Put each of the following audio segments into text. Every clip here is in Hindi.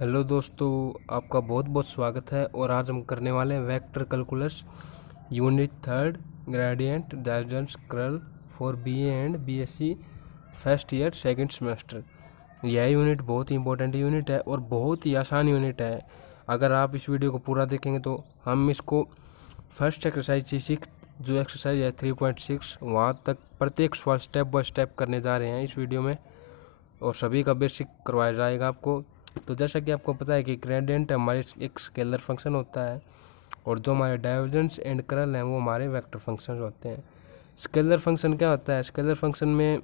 हेलो दोस्तों, आपका बहुत बहुत स्वागत है। और आज हम करने वाले हैं vector calculus unit third gradient divergence curl for BA and BSc first year second semester. यह यूनिट बहुत ही इंपॉर्टेंट यूनिट है और बहुत ही आसान यूनिट है। अगर आप इस वीडियो को पूरा देखेंगे तो हम इसको फर्स्ट एक्सरसाइज सिक्स जो एक्सरसाइज है 3.6 वहाँ तक प्रत्येक सवाल स्टेप बाय स्टेप करने जा रहे हैं इस वीडियो में, और सभी का बेसिक करवाया जाएगा आपको। तो जैसा कि आपको पता है कि ग्रेडियंट हमारे एक स्केलर फंक्शन होता है और जो हमारे डाइवर्जेंस एंड कर्ल हैं वो हमारे वेक्टर फंक्शन होते हैं। स्केलर फंक्शन क्या होता है? स्केलर फंक्शन में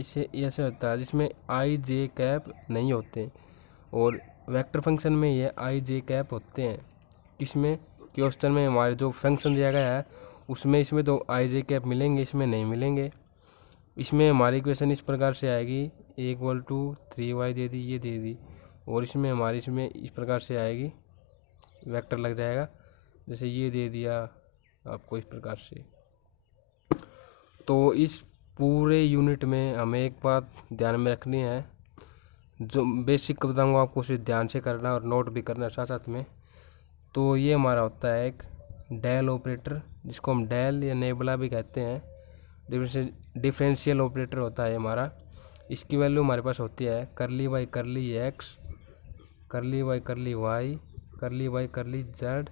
इसे ऐसे होता है जिसमें आई जे कैप नहीं होते, और वेक्टर फंक्शन में ये आई जे कैप होते हैं। किसमें? क्वेश्चन में हमारे जो फंक्शन दिया गया है उसमें इसमें तो आई जे कैप मिलेंगे, इसमें नहीं मिलेंगे। इसमें हमारी इक्वेशन इस प्रकार से आएगी, ए इक्वल टू 3y दे दी, ये दे दी, और इसमें हमारी इसमें इस प्रकार से आएगी, वेक्टर लग जाएगा, जैसे ये दे दिया आपको इस प्रकार से। तो इस पूरे यूनिट में हमें एक बात ध्यान में रखनी है, जो बेसिक बताऊंगा आपको उसे ध्यान से करना और नोट भी करना साथ साथ में। तो ये हमारा होता है एक डेल ऑपरेटर, जिसको हम डेल या नेबला भी कहते हैं। डिफरेंशियल ऑपरेटर होता है हमारा। इसकी वैल्यू हमारे पास होती है करली बाई करली एक्स, करली बाई करली वाई, करली बाई करली जेड,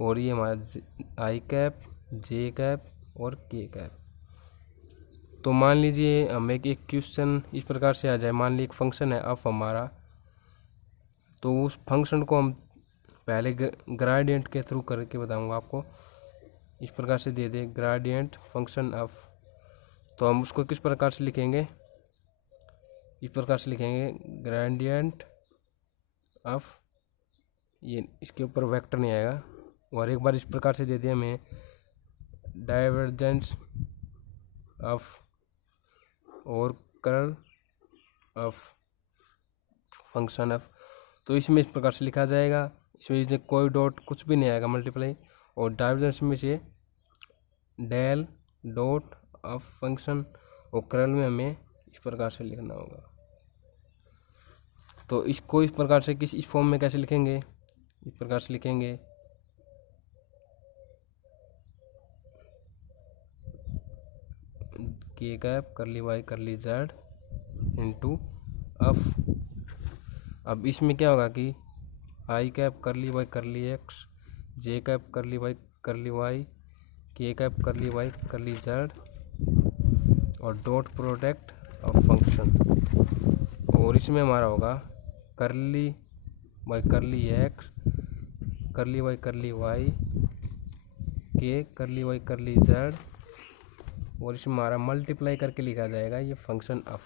और ये हमारा आई कैप, जे कैप और के कैप। तो मान लीजिए हम एक क्वेश्चन इस प्रकार से आ जाए, मान लीजिए एक फंक्शन है एफ हमारा, तो उस फंक्शन को हम पहले ग्रेडियंट के थ्रू करके बताऊंगा आपको। इस प्रकार से दे दे ग्रेडियंट फंक्शन एफ, तो हम उसको किस प्रकार से लिखेंगे? इस प्रकार से लिखेंगे ग्रेडियंट ऑफ, ये इसके ऊपर वेक्टर नहीं आएगा, और एक बार इस प्रकार से दे दिया हमें डाइवर्जेंस ऑफ और कर्ल ऑफ फंक्शन ऑफ। तो इसमें इस प्रकार से लिखा जाएगा, इसमें कोई डॉट कुछ भी नहीं आएगा, मल्टीप्लाई, और डाइवर्जेंस में से डेल डॉट ऑफ फंक्शन, और कर्ल में हमें इस प्रकार से लिखना होगा। तो इसको इस प्रकार से इस फॉर्म में कैसे लिखेंगे? इस प्रकार से लिखेंगे के cap curly Y curly Z into F. अब इसमें क्या होगा कि I cap curly Y curly X, J cap curly Y curly Y, K cap curly Y curly Z, और डॉट प्रोडक्ट ऑफ फंक्शन, और इसमें हमारा होगा करली बाई करली एक्स, करली बाई करली वाई, के करली बाई करली जेड, और इसमें हमारा मल्टीप्लाई करके लिखा जाएगा ये फंक्शन ऑफ।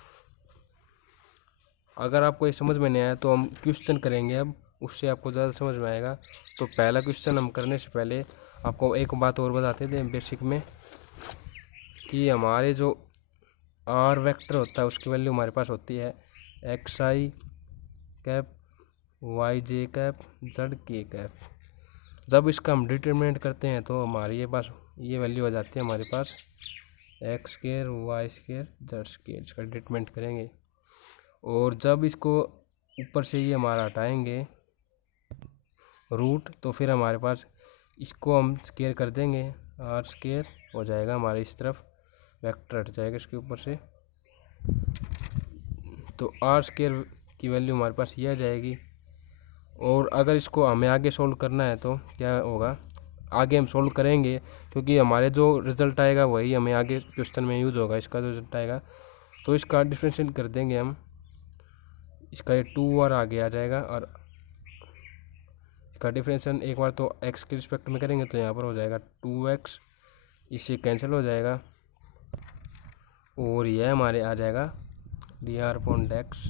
अगर आपको ये समझ में नहीं आया तो हम क्वेश्चन करेंगे अब, उससे आपको ज़्यादा समझ में आएगा। तो पहला क्वेश्चन हम करने से पहले आपको एक बात और बताते थे बेसिक में, कि हमारे जो आर वेक्टर होता है उसकी वैल्यू हमारे पास होती है एक्स आई कैप, वाई जे कैप, जेड के कैप। जब इसका हम डिटरमिनेंट करते हैं तो हमारे ये पास ये वैल्यू आ जाती है हमारे पास X square Y square Z square. इसका डिटरमिनेंट करेंगे, और जब इसको ऊपर से ये हमारा हटाएंगे रूट, तो फिर हमारे पास इसको हम स्केयर कर देंगे, आर स्केयर हो जाएगा हमारे इस तरफ, वेक्टर हट जाएगा इसके ऊपर से। तो आर स्केयर की वैल्यू हमारे पास ये आ जाएगी। और अगर इसको हमें आगे सोल्व करना है तो क्या होगा? आगे हम सोल्व करेंगे, क्योंकि हमारे जो रिज़ल्ट आएगा वही हमें आगे क्वेश्चन में यूज होगा, इसका जो रिजल्ट आएगा। तो इसका डिफरेंशिएट कर देंगे हम, इसका ये 2r आगे आ जाएगा, और इसका डिफरेंशिएशन एक बार तो x के रिस्पेक्ट में करेंगे तो यहाँ पर हो जाएगा 2x, इससे कैंसिल हो जाएगा, और यह हमारे आ जाएगा dr/x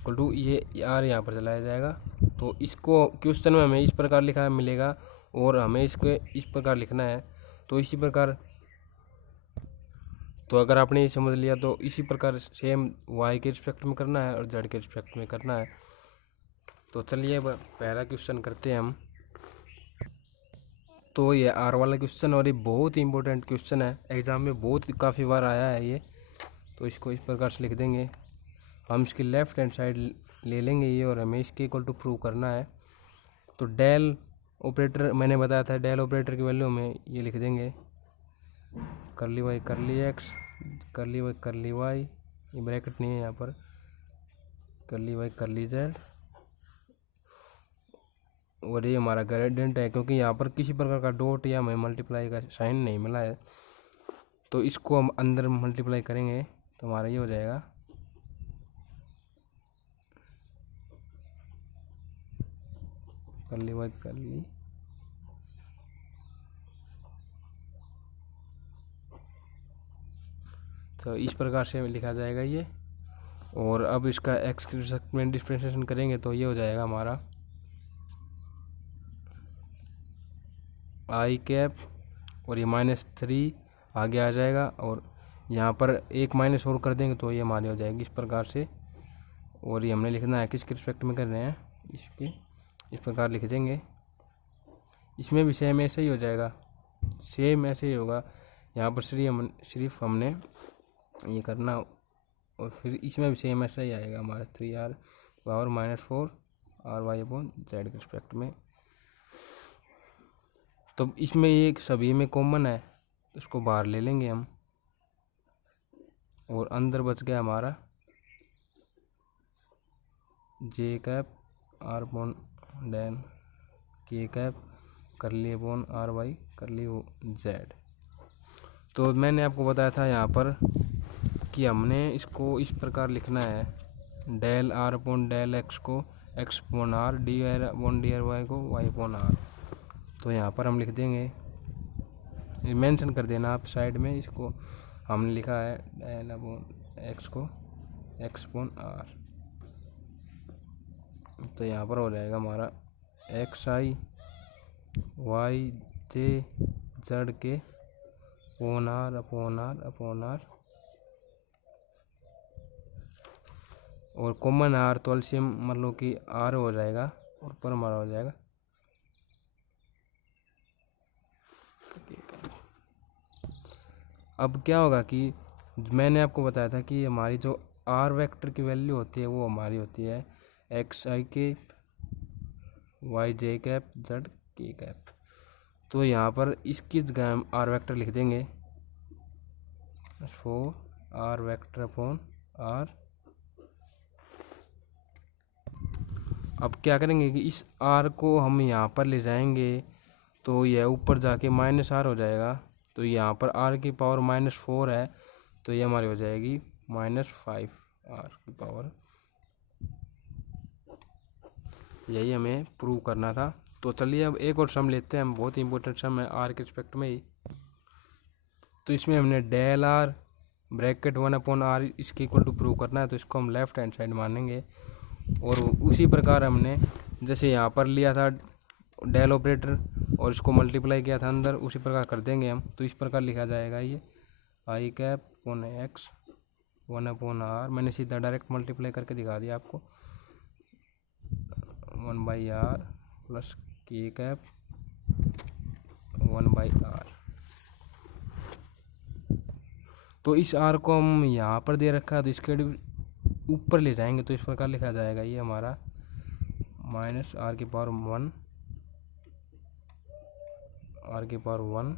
इक्वल टू ये r यहाँ पर चलाया जाएगा। तो इसको क्वेश्चन में हमें इस प्रकार लिखा मिलेगा, और हमें इसको इस प्रकार लिखना है। तो इसी प्रकार, तो अगर आपने ये समझ लिया तो इसी प्रकार सेम y के रिस्पेक्ट में करना है और z के रिस्पेक्ट में करना है। तो चलिए पहला क्वेश्चन करते हैं हम। तो ये आर वाला क्वेश्चन, और ये बहुत ही इंपॉर्टेंट क्वेश्चन है, एग्ज़ाम में बहुत काफ़ी बार आया है ये। तो इसको इस प्रकार से लिख देंगे हम इसकी लेफ्ट हैंड साइड ले लेंगे ये, और हमें इसके इक्वल टू प्रूव करना है। तो डेल ऑपरेटर मैंने बताया था, डेल ऑपरेटर की वैल्यू में ये लिख देंगे करली वाई करली एक्स, करली वाई करली वाई, ये ब्रैकेट नहीं है यहाँ पर, करली वाई करली जेड, और ये हमारा ग्रेडियंट है क्योंकि यहाँ पर किसी प्रकार का डॉट या हमें मल्टीप्लाई का साइन नहीं मिला है, तो इसको हम अंदर मल्टीप्लाई करेंगे तो हमारा ये हो जाएगा करली वाई करली, तो इस प्रकार से लिखा जाएगा ये। और अब इसका एक्स के रिस्पेक्ट में डिफरेंशिएशन करेंगे तो ये हो जाएगा हमारा आई कैप, और ये -3 आगे आ जाएगा, और यहाँ पर एक माइनस और कर देंगे तो ये हमारी हो जाएगी इस प्रकार से। और ये हमने लिखना है किसके रिस्पेक्ट में कर रहे हैं, इसके इस प्रकार लिख देंगे। इसमें भी सेम ऐसे ही हो जाएगा, सेम ऐसे ही होगा। यहाँ पर सिर्फ हमने ये करना, और फिर इसमें भी सेम ऐसा ही आएगा हमारा 3r पावर -4 RY/Z के रिस्पेक्ट में। तो इसमें ये सभी में कॉमन है तो इसको बाहर ले लेंगे हम, और अंदर बच गया हमारा J cap R/Del K cap करली अपॉन RY करली Z। तो मैंने आपको बताया था यहाँ पर कि हमने इसको इस प्रकार लिखना है, डेल R/Del X को X/R, dr/y को y/R। तो यहाँ पर हम लिख देंगे, मेंशन कर देना आप साइड में, इसको हमने लिखा है डेल x को X/R। तो यहाँ पर हो जाएगा हमारा xi y z के अपॉन r, और कॉमन r तो एलसीएम मतलब कि r हो जाएगा, और पर हमारा हो जाएगा अब क्या होगा कि मैंने आपको बताया था कि हमारी जो r वेक्टर की वैल्यू होती है वो हमारी होती है xi के yj cap z k cap. तो यहाँ पर इसकी जगह हम r वेक्टर लिख देंगे 4 r वेक्टर अपॉन r। अब क्या करेंगे कि इस r को हम यहाँ पर ले जाएंगे तो यह ऊपर जाके -r हो जाएगा। तो यहाँ पर r की पावर -4 है, तो ये हमारी हो जाएगी -5r की पावर। यही हमें प्रूव करना था। तो चलिए अब एक और सम लेते हैं हम, बहुत ही इंपॉर्टेंट सम है r के रिस्पेक्ट में ही। तो इसमें हमने डेल r ब्रैकेट 1/r इसके इक्वल टू प्रूव करना है, तो इसको हम लेफ्ट हैंड साइड मानेंगे। और उसी प्रकार हमने जैसे यहाँ पर लिया था डेल ऑपरेटर और इसको मल्टीप्लाई किया था अंदर, उसी प्रकार कर देंगे हम। तो इस प्रकार लिखा जाएगा ये आई कैप अपॉन x 1/r, मैंने सीधा डायरेक्ट मल्टीप्लाई करके दिखा दिया आपको, 1/r plus k cap 1/r। तो इस r को हम यहाँ पर दे रखा है, तो इसके ऊपर ले जाएंगे तो इस प्रकार लिखा जाएगा ये हमारा -r की पावर 1 r की पावर 1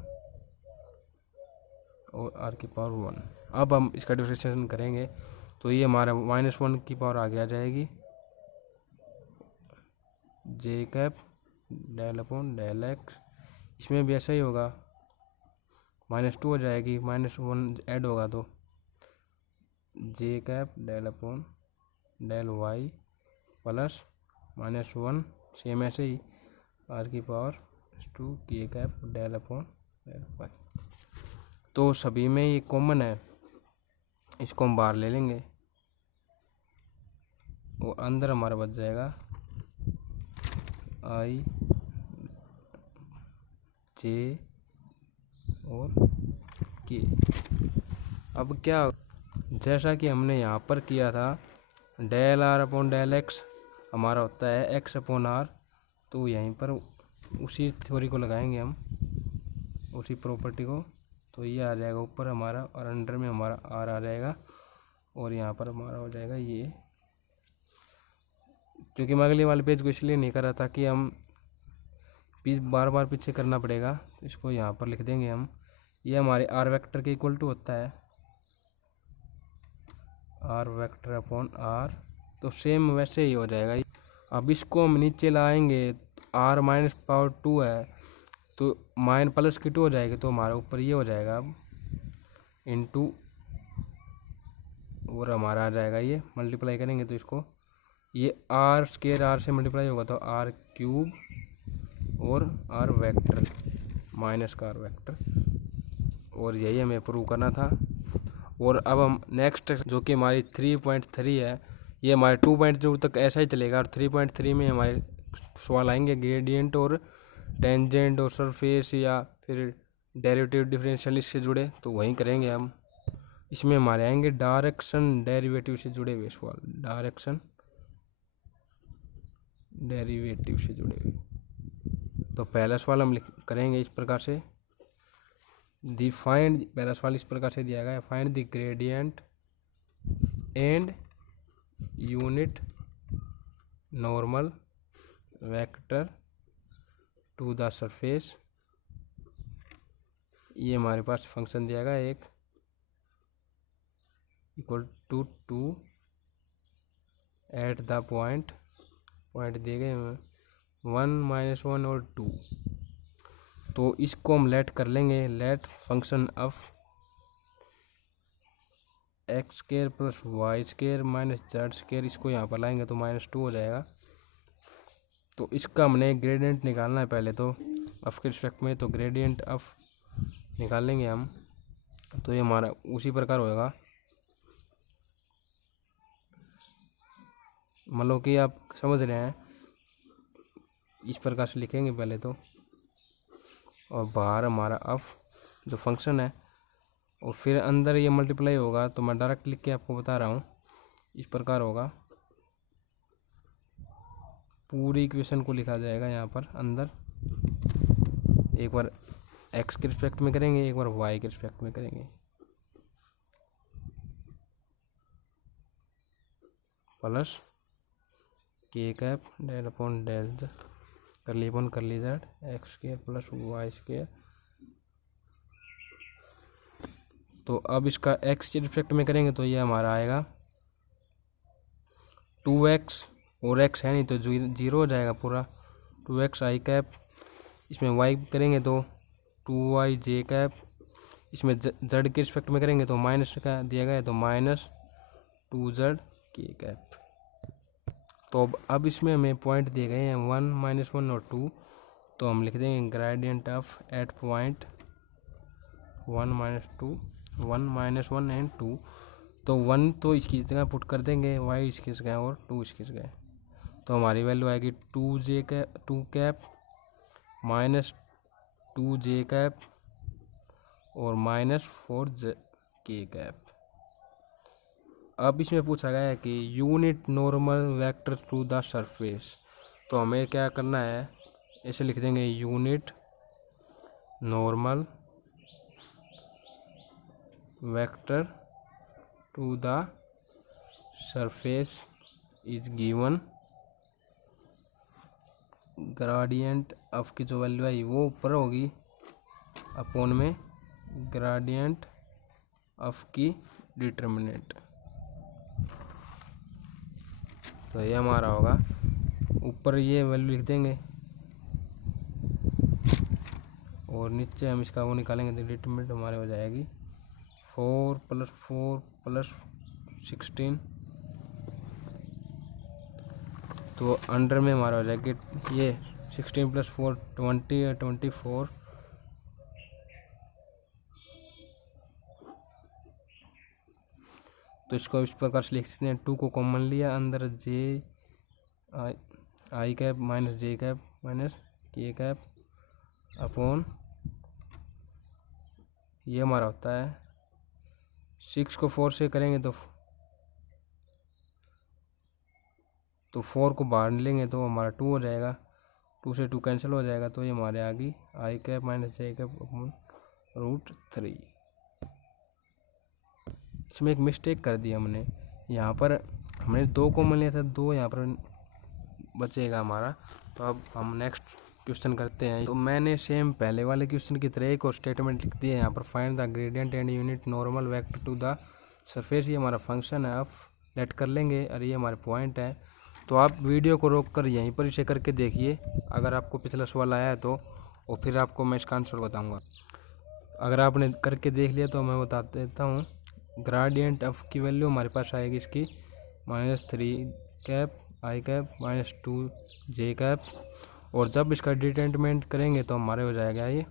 और r की पावर 1। अब हम इसका डिफरेंशिएशन करेंगे तो ये हमारा -1 की पावर आगे आ जाएगी j cap del upon del x। इसमें भी ऐसा ही होगा, -2 हो जाएगी, -1 ऐड होगा तो j cap del upon del y plus -1 same ऐसे ही r की power 2 k cap del upon del y। तो सभी में ये कॉमन है, इसको हम बाहर ले लेंगे, वो अंदर हमारा बच जाएगा i j और k। अब क्या, जैसा कि हमने यहाँ पर किया था del r upon del x हमारा होता है x/r, तो यहीं पर उसी थ्योरी को लगाएंगे हम, उसी प्रॉपर्टी को। तो ये आ जाएगा ऊपर हमारा और अंडर में हमारा r आ जाएगा। और यहाँ पर हमारा हो जाएगा ये, क्योंकि मैं अगले वाले पेज को इसलिए नहीं कर रहा था कि हम बार बार पीछे करना पड़ेगा। तो इसको यहाँ पर लिख देंगे हम, ये हमारे आर वेक्टर के इक्वल टू होता है आर वेक्टर अपॉन आर। तो सेम वैसे ही हो जाएगा। अब इसको हम नीचे लाएंगे, आर माइनस पावर 2 है तो माइन प्लस की 2 हो जाएगी, तो हमारे ऊपर ये हो जाएगा अब इनटू, और हमारा आ जाएगा ये मल्टीप्लाई करेंगे तो इसको, ये आर स्केयर आर से मल्टीप्लाई होगा तो आर क्यूब और आर वेक्टर माइनस का आर वेक्टर, और यही हमें प्रूव करना था। और अब हम नेक्स्ट जो कि हमारी 3.3 है, ये हमारे 2.2 तक ऐसा ही चलेगा, और 3.3 में हमारे सवाल आएंगे ग्रेडियंट और टेंजेंट और सरफेस या फिर डेरिवेटिव डिफरेंशियल इससे जुड़े, तो वहीं करेंगे हम। इसमें हमारे आएंगे डायरेक्शन डेरिवेटिव से जुड़े हुए सवाल, डायरेक्शन डेरिवेटिव से जुड़े हुए। तो पहला सवाल हम करेंगे इस प्रकार से, फाइंड, पहला सवाल इस प्रकार से दिया गया है, find the gradient and unit normal vector to the surface. ये हमारे पास फंक्शन दिया गया एक equal to 2 at the point दिए गए हैं 1 - 1 और 2। तो इसको हम लेट कर लेंगे, let function of X square plus Y square minus Z square, इसको यहाँ पर लाएंगे तो -2 हो जाएगा। तो इसका हमने ग्रेडियंट निकालना है पहले तो ऑफ के रिस्पेक्ट में, तो ग्रेडियंट ऑफ निकाल लेंगे हम, तो ये हमारा उसी प्रकार होगा। मतलब कि आप समझ रहे हैं, इस प्रकार से लिखेंगे पहले तो, और बाहर हमारा ऑफ जो फंक्शन है, और फिर अंदर ये मल्टीप्लाई होगा। तो मैं डायरेक्ट लिख के आपको बता रहा हूँ, इस प्रकार होगा, पूरी इक्वेशन को लिखा जाएगा यहाँ पर अंदर। एक बार एक्स के रिस्पेक्ट में करेंगे, एक बार वाई के रिस्पेक्ट में करेंगे, plus K cap del upon del curly upon curly Z X square plus Y square. तो अब इसका एक्स के रिस्पेक्ट में करेंगे तो ये हमारा आएगा 2x, और x है नहीं तो 0 हो जाएगा पूरा, 2x आई कैप। इसमें y करेंगे तो 2y जे कैप। इसमें z के रिस्पेक्ट में करेंगे तो माइनस का दिया गया है तो -2z के कैप। तो अब इसमें हमें पॉइंट दिए गए हैं 1 - 1 और 2, तो हम लिख देंगे gradient of at point 1 - 2 1 - 1 and 2। तो 1 तो इसकी जगह पुट कर देंगे, y इसकी जगह और 2 इसकी जगह, तो हमारी वैल्यू आएगी 2 कैप -2j कैप और -4j के कैप। अब इसमें पूछा गया है कि unit normal vector through the surface, तो हमें क्या करना है, ऐसे लिख देंगे unit normal vector to the surface is given, gradient of की जो वैल्यू है वो ऊपर होगी अपॉन में ग्रेडियंट ऑफ की डिटर्मिनेंट। तो ये हमारा होगा, ऊपर ये वैल्यू लिख देंगे और नीचे हम इसका वो निकालेंगे तो डिटर्मिनेंट हमारे हो जाएगी 4 + 4 + 16। तो अंडर में हमारा हो जाएगी ये 16 + 4 20 है 24। तो इसको इस प्रकार से लिख सकते हैं, 2 को कॉमन लिया, अंदर J I cap -j cap -k cap upon ये हमारा होता है 6 को 4 से करेंगे तो 4 को बाहर लेंगे तो हमारा 2 हो जाएगा, 2 से 2 कैंसिल हो जाएगा, तो ये हमारे आ गई आई कैप -j कैप अपॉन √3। इसमें एक मिस्टेक कर दी हमने, यहाँ पर हमने 2 कॉमन लिया था, 2 यहाँ पर बचेगा हमारा। तो अब हम नेक्स्ट क्वेश्चन करते हैं। तो मैंने सेम पहले वाले क्वेश्चन की तरह एक और स्टेटमेंट लिख दिया है यहाँ पर, find the gradient and unit normal vector to the surface. ये हमारा फंक्शन है, आप लेट कर लेंगे और ये हमारे पॉइंट है। तो आप वीडियो को रोक कर यहीं पर इसे करके देखिए, अगर आपको पिछला सवाल आया है तो, और फिर आपको मैं इसका आंसर बताऊँगा। अगर आपने करके देख लिया तो मैं बता देता हूँ। ग्रेडियंट एफ की वैल्यू हमारे पास आएगी इसकी -3 कैप आई कैप -2 जे कैप, और जब इसका डिटरमिनेंट करेंगे तो हमारे हो जाएगा ये,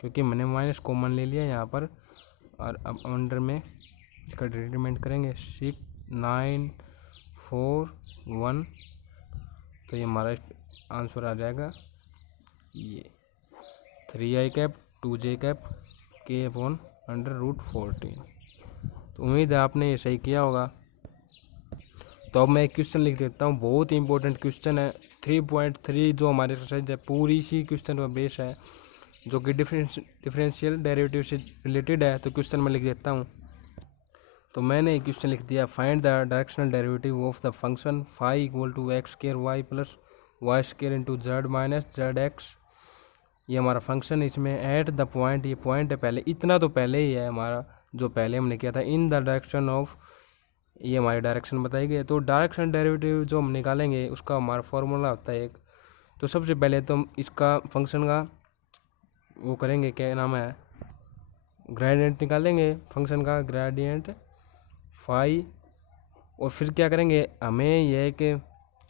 क्योंकि मैंने माइनस कॉमन ले लिया यहाँ पर। और अब अंडर में इसका डिटरमिनेंट करेंगे 6 9 4 1, तो ये हमारा आंसर आ जाएगा ये 3 आई कैप 2 जे कैप के अपॉन √14। तो उम्मीद है आपने ये सही किया होगा। तो अब मैं एक क्वेश्चन लिख देता हूँ, बहुत ही इंपॉर्टेंट क्वेश्चन है। 3.3 जो हमारी एक्सरसाइज है पूरी इसी क्वेश्चन पर बेस है, जो कि डिफरेंशियल डेरिवेटिव से रिलेटेड है। तो क्वेश्चन मैं लिख देता हूँ। तो मैंने एक क्वेश्चन लिख दिया, find the directional derivative of the function phi equal to X square Y plus Y square into Z minus Z X. ये हमारा फंक्शन, इसमें एट द पॉइंट, ये पॉइंट है पहले, इतना तो पहले ही है हमारा जो पहले हमने किया था, इन द डायरेक्शन ऑफ, ये हमारी डायरेक्शन बताई गई है। तो डायरेक्शन डेरिवेटिव जो हम निकालेंगे उसका हमारा फॉर्मूला होता है एक। तो सबसे पहले तो हम इसका फंक्शन का वो करेंगे, क्या नाम है, ग्रेडियंट निकालेंगे फंक्शन का, ग्रेडियंट फाई। और फिर क्या करेंगे, हमें यह कि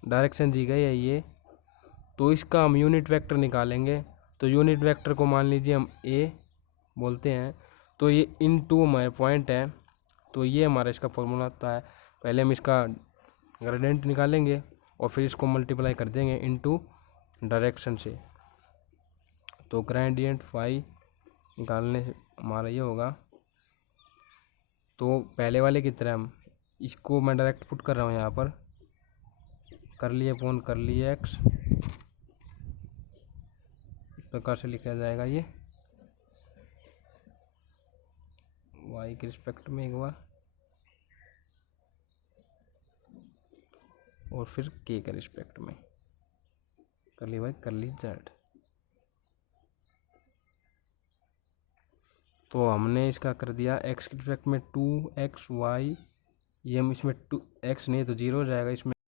डायरेक्शन दी गई है ये, तो इसका हम यूनिट वेक्टर निकालेंगे। तो यूनिट वेक्टर को मान लीजिए हम ए बोलते हैं। तो ये इनटू हमारे पॉइंट है, तो ये हमारा इसका फॉर्मूला होता है। पहले हम इसका ग्रेडियंट निकालेंगे और फिर इसको मल्टीप्लाई कर देंगे इनटू डायरेक्शन से। तो ग्रेडियंट फाई निकालने से हमारा ये होगा। तो पहले वाले की तरह हम इसको, मैं डायरेक्ट पुट कर रहा हूँ यहाँ पर, कर लिए अपॉन कर लिए एक्स, इस प्रकार से लिखा जाएगा ये वाई के रिस्पेक्ट में एक बार, और फिर के के रिस्पेक्ट में कर ली वाई कर ली जेड। तो हमने इसका कर दिया एक्स के रिस्पेक्ट में 2xy, ये हम इसमें 2x नहीं तो 0 हो जाएगा, इसमें